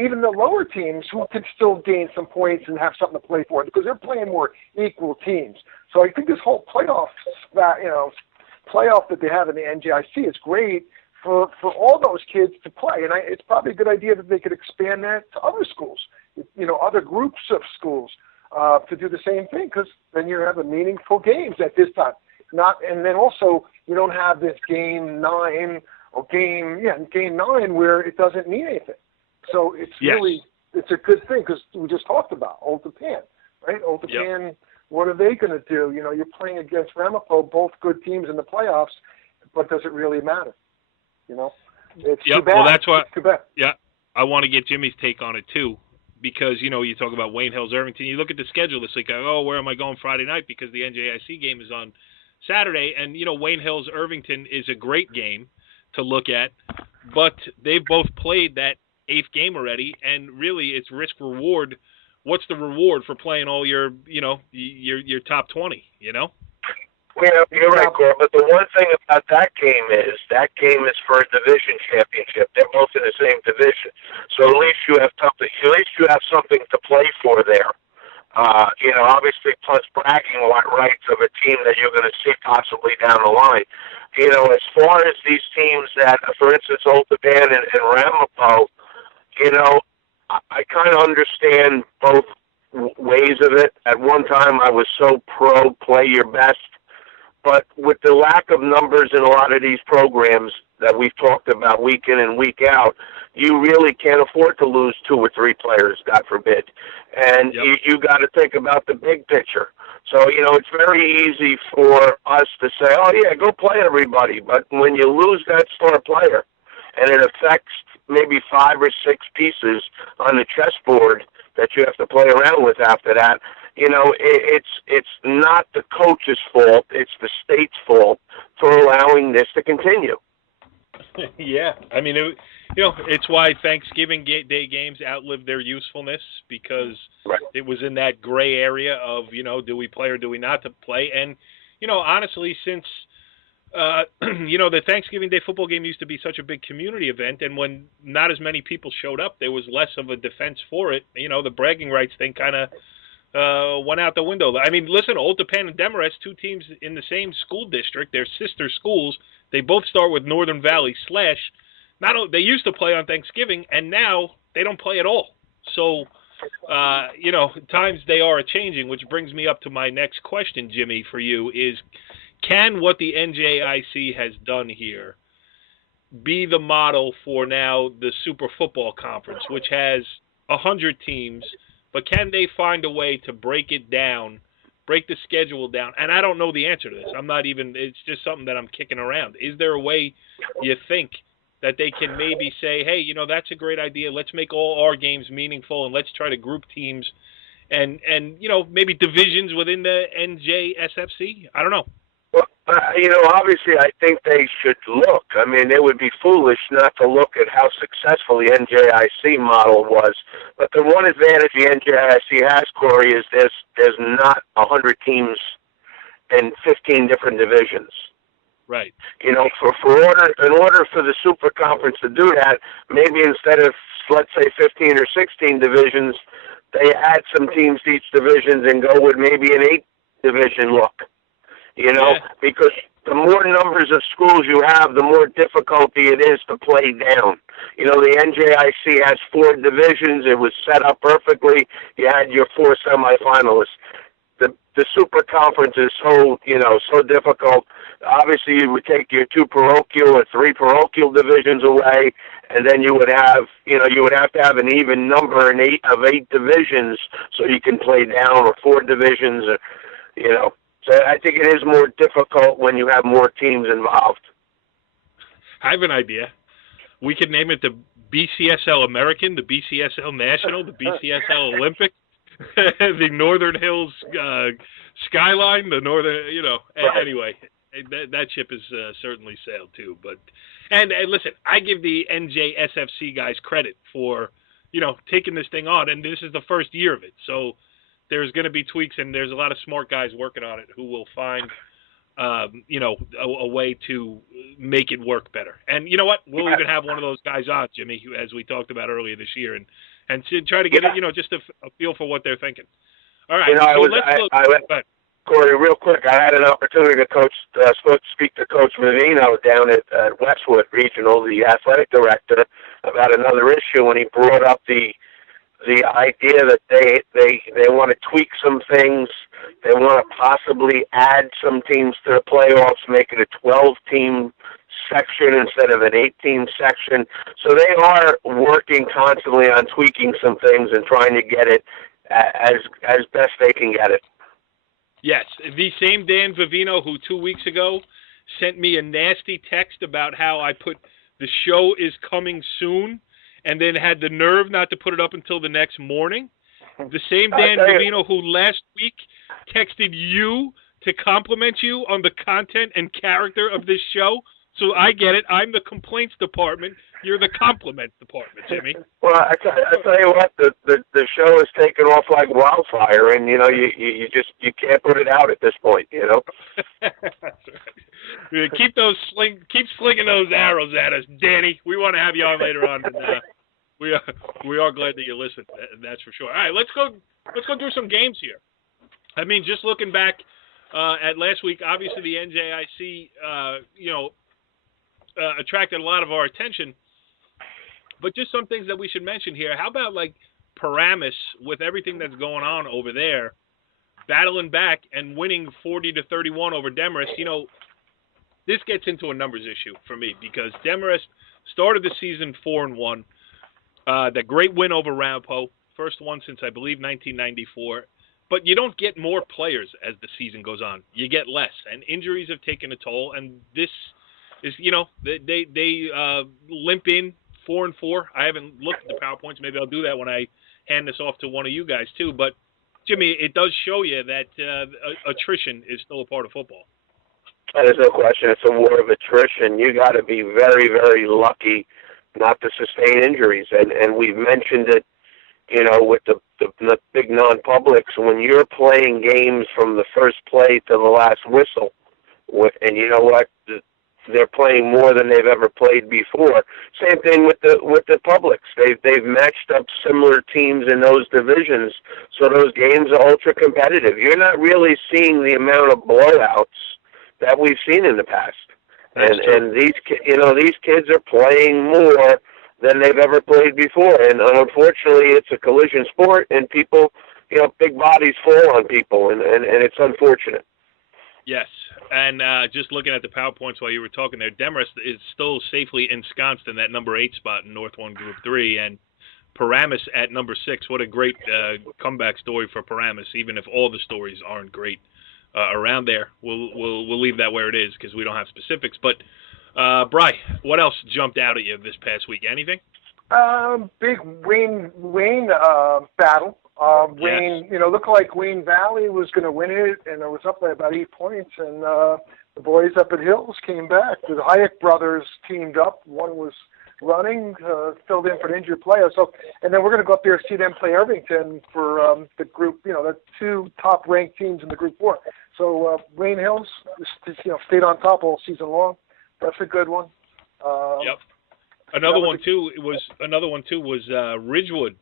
Even the lower teams who can still gain some points and have something to play for, because they're playing more equal teams. So I think this whole playoff that they have in the NJIC is great for all those kids to play. And it's probably a good idea that they could expand that to other schools, other groups of schools to do the same thing, because then you have meaningful games at this time. And then also you don't have this game 9 where it doesn't mean anything. So it's it's a good thing, because we just talked about Old Japan, right? Old Japan, what are they going to do? You're playing against Ramapo, both good teams in the playoffs, but does it really matter? It's too bad. Well, that's what. It's too bad. Yeah, I want to get Jimmy's take on it too, because you talk about Wayne Hills, Irvington. You look at the schedule this week. Where am I going Friday night? Because the NJIC game is on Saturday, and Wayne Hills, Irvington is a great game to look at, but they've both played that 8th game already, and really it's risk reward. What's the reward for playing all your top 20? Well, you're right, Cor. But the one thing about that game is for a division championship. They're both in the same division, so at least you have something to play for there. Obviously plus bragging rights of a team that you're going to see possibly down the line. As far as these teams that, for instance, Old Japan and Ramapo, I kind of understand both ways of it. At one time, I was so pro play your best, but with the lack of numbers in a lot of these programs that we've talked about week in and week out, you really can't afford to lose 2 or 3 players, God forbid. And Yep. you got to think about the big picture. So, it's very easy for us to say, oh, yeah, go play everybody. But when you lose that star player and it affects maybe 5 or 6 pieces on the chessboard that you have to play around with after that, it's not the coach's fault. It's the state's fault for allowing this to continue. Yeah, I mean, it's why Thanksgiving Day games outlived their usefulness, because it was in that gray area of, do we play or do we not to play? And, honestly, since, the Thanksgiving Day football game used to be such a big community event, and when not as many people showed up, there was less of a defense for it. The bragging rights thing kind of went out the window. I mean, listen, Old Japan and Demarest, 2 teams in the same school district. They're sister schools. They both start with Northern Valley / they used to play on Thanksgiving, and now they don't play at all. So, times they are a-changing, which brings me up to my next question, Jimmy, for you, is can what the NJIC has done here be the model for now the Super Football Conference, which has 100 teams, but can they find a way to break it down, break the schedule down? And I don't know the answer to this. It's just something that I'm kicking around. Is there a way you think that they can maybe say, hey, that's a great idea. Let's make all our games meaningful, and let's try to group teams and maybe divisions within the NJSFC? I don't know. Well, obviously I think they should look. I mean, it would be foolish not to look at how successful the NJIC model was. But the one advantage the NJIC has, Corey, is there's not 100 teams in 15 different divisions. Right. In order for the Super Conference to do that, maybe instead of, let's say, 15 or 16 divisions, they add some teams to each division and go with maybe an 8-division look. Because the more numbers of schools you have, the more difficulty it is to play down. The NJIC has 4 divisions. It was set up perfectly. You had your 4 semifinalists. The Super Conference is so difficult. Obviously, you would take your 2 parochial or 3 parochial divisions away, and then you would have to have an even number of 8 divisions so you can play down, or 4 divisions, or. So I think it is more difficult when you have more teams involved. I have an idea. We could name it the BCSL American, the BCSL National, the BCSL Olympic, the Northern Hills Skyline, the Northern, Right. Anyway, that ship has certainly sailed too. But and listen, I give the NJSFC guys credit for, taking this thing on, and this is the first year of it. So there's going to be tweaks, and there's a lot of smart guys working on it who will find, a way to make it work better. And you know what? We'll even have one of those guys on, Jimmy, who, as we talked about earlier this year, and to try to get it, just a feel for what they're thinking. All right. Corey, real quick, I had an opportunity to speak to Coach Vivino down at Westwood Regional, the athletic director, about another issue, and he brought up the idea that they want to tweak some things. They want to possibly add some teams to the playoffs, make it a 12-team section instead of an 8-team section. So they are working constantly on tweaking some things and trying to get it as best they can get it. Yes, the same Dan Vivino who 2 weeks ago sent me a nasty text about how I put the show is coming soon, and then had the nerve not to put it up until the next morning. The same Dan Vivino who last week texted you to compliment you on the content and character of this show. So I get it. I'm the complaints department. You're the compliments department, Jimmy. Well, I tell you what, the show is taking off like wildfire, and you can't put it out at this point. That's right. Keep slinging those arrows at us, Danny. We want to have you on later on. And, we are glad that you listened. That's for sure. All right, let's go let's go through some games here. I mean, just looking back at last week, obviously the NJIC, attracted a lot of our attention. But just some things that we should mention here. How about, like, Paramus, with everything that's going on over there, battling back and winning 40-31 over Demarest? You know, this gets into a numbers issue for me because Demarest started the season 4-1. That great win over Ramapo, first one since, I believe, 1994. But you don't get more players as the season goes on. You get less, and injuries have taken a toll. And this is, you know, they limp in 4-4. I haven't looked at the PowerPoints. Maybe I'll do that when I hand this off to one of you guys too. But Jimmy, it does show you that attrition is still a part of football. There's no question. It's a war of attrition. You got to be very, very lucky not to sustain injuries. And we've mentioned it, you know, with the big non-publics. When you're playing games from the first play to the last whistle, and you know what, they're playing more than they've ever played before. Same thing with the publics. They've matched up similar teams in those divisions, so those games are ultra competitive. You're not really seeing the amount of blowouts that we've seen in the past. And these kids are playing more than they've ever played before. And unfortunately, it's a collision sport, and people, you know, big bodies fall on people, and it's unfortunate. Yes, and just looking at the PowerPoints while you were talking there, Demarest is still safely ensconced in that number 8 spot in North 1 Group 3, and Paramus at number 6. What a great comeback story for Paramus, even if all the stories aren't great around there. We'll leave that where it is because we don't have specifics. But, Bri, what else jumped out at you this past week? Anything? Big Wayne battle. Wayne, you know, looked like Wayne Valley was going to win it, and it was up by about 8 points. And the boys up at Hills came back. The Hayek brothers teamed up. One was running, filled in for an injured player. So, and then we're going to go up there and see them play Irvington for the group. You know, the 2 top-ranked teams in the Group 4. So Wayne Hills, you know, stayed on top all season long. That's a good one. Yep. Another one too was Ridgewood,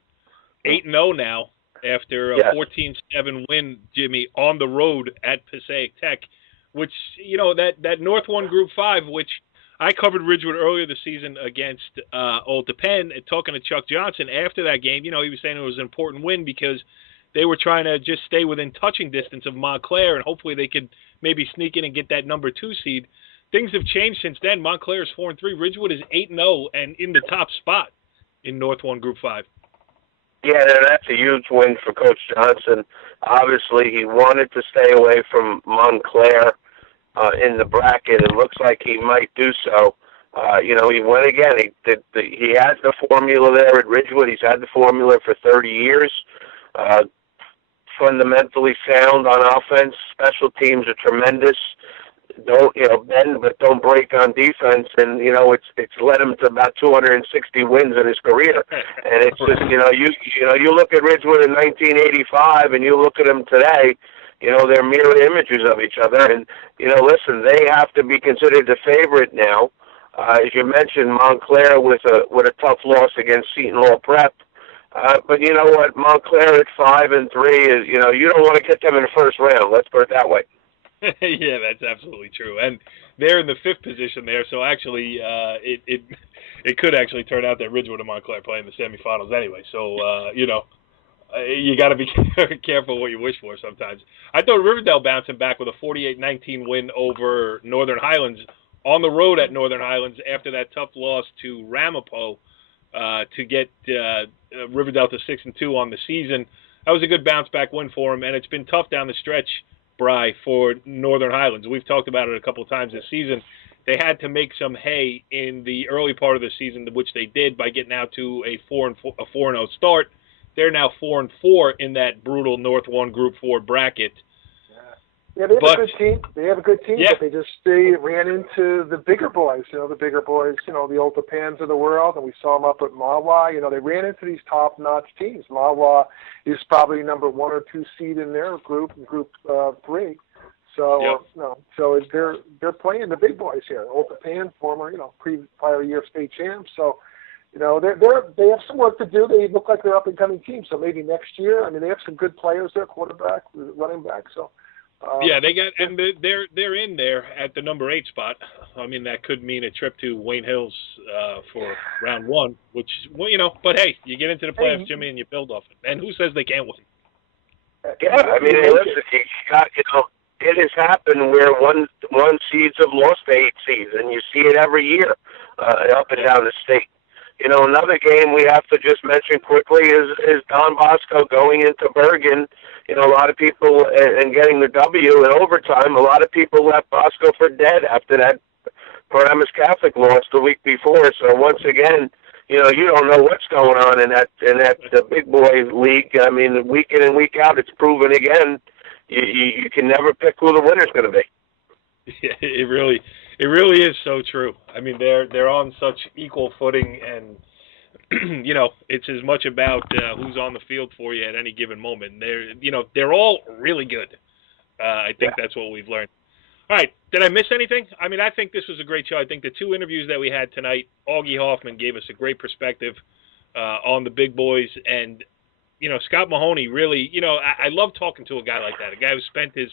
8-0 now after a 14-7 win, Jimmy, on the road at Passaic Tech, which, you know, that North 1 Group 5, which I covered Ridgewood earlier this season against Old Penn, and talking to Chuck Johnson after that game, you know, he was saying it was an important win because they were trying to just stay within touching distance of Montclair, and hopefully they could maybe sneak in and get that number 2 seed. Things have changed since then. Montclair is 4-3. Ridgewood is 8-0 and in the top spot in North 1 Group 5. Yeah, that's a huge win for Coach Johnson. Obviously, he wanted to stay away from Montclair in the bracket. It looks like he might do so. You know, he went again. He has the formula there at Ridgewood. He's had the formula for 30 years. Fundamentally sound on offense. Special teams are tremendous. Don't, you know, bend but don't break on defense, and you know it's led him to about 260 wins in his career. And it's just, you know you look at Ridgewood in 1985 and you look at him today, you know, they're mirror images of each other. And you know, listen, they have to be considered the favorite now. As you mentioned, Montclair with a tough loss against Seton Hall Prep. But you know what, Montclair at 5-3 is, you know, you don't want to get them in the first round. Let's put it that way. Yeah, that's absolutely true. And they're in the 5th position there, so actually it could actually turn out that Ridgewood and Montclair play in the semifinals anyway. So, you know, you got to be careful what you wish for sometimes. I thought Riverdale bouncing back with a 48-19 win over Northern Highlands on the road at Northern Highlands after that tough loss to Ramapo to get Riverdale to 6-2 on the season. That was a good bounce-back win for them, and it's been tough down the stretch, Bri, for Northern Highlands. We've talked about it a couple of times this season. They had to make some hay in the early part of the season, which they did by getting out to a 4-0 start. They're now 4-4 in that brutal North 1 Group 4 bracket. Yeah, they have a good team. They have a good team, yeah. But they ran into the bigger boys. You know, the bigger boys. You know, the Old Pans of the world, and we saw them up at Mahwah. You know, they ran into these top-notch teams. Mahwah is probably number 1 or 2 seed in their group, in Group 3. So, yep. So they're playing the big boys here. Old Pan, former, you know, prior year state champs. So, You know, they have some work to do. They look like they're up and coming team. So maybe next year. I mean, they have some good players there, quarterback, running back. So. Yeah, they got, and they're in there at the number 8 spot. I mean, that could mean a trip to Wayne Hills for round 1, which, well, you know. But hey, you get into the playoffs, Jimmy, and you build off it. And who says they can't win? Yeah, I mean, listen, it has happened where one seeds have lost to 8 seeds, and you see it every year up and down the state. You know, another game we have to just mention quickly is Don Bosco going into Bergen. You know, a lot of people, and getting the W in overtime, a lot of people left Bosco for dead after that Paramus Catholic loss the week before. So once again, you know, you don't know what's going on in that the big boy league. I mean, week in and week out, it's proven again. You can never pick who the winner's going to be. Yeah, it really is so true. I mean, they're on such equal footing, and you know, it's as much about who's on the field for you at any given moment. They're all really good. I think that's what we've learned. All right, did I miss anything? I mean, I think this was a great show. I think the 2 interviews that we had tonight, Augie Hoffmann gave us a great perspective on the big boys, and you know, Scott Mahoney really, you know, I love talking to a guy like that, a guy who spent his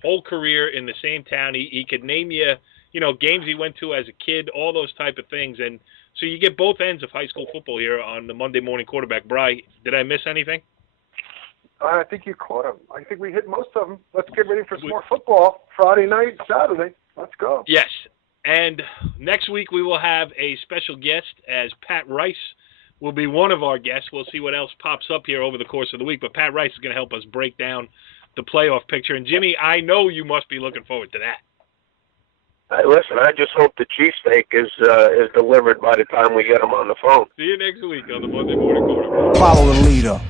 whole career in the same town. He could name you, you know, games he went to as a kid, all those type of things. And so you get both ends of high school football here on the Monday Morning Quarterback. Bri, did I miss anything? I think you caught them. I think we hit most of them. Let's get ready for some more football Friday night, Saturday. Let's go. Yes. And next week we will have a special guest, as Pat Rice will be one of our guests. We'll see what else pops up here over the course of the week. But Pat Rice is going to help us break down the playoff picture. And Jimmy, I know you must be looking forward to that. Listen, I just hope the cheesesteak is delivered by the time we get them on the phone. See you next week on the Monday Morning Quarterback. Follow the leader.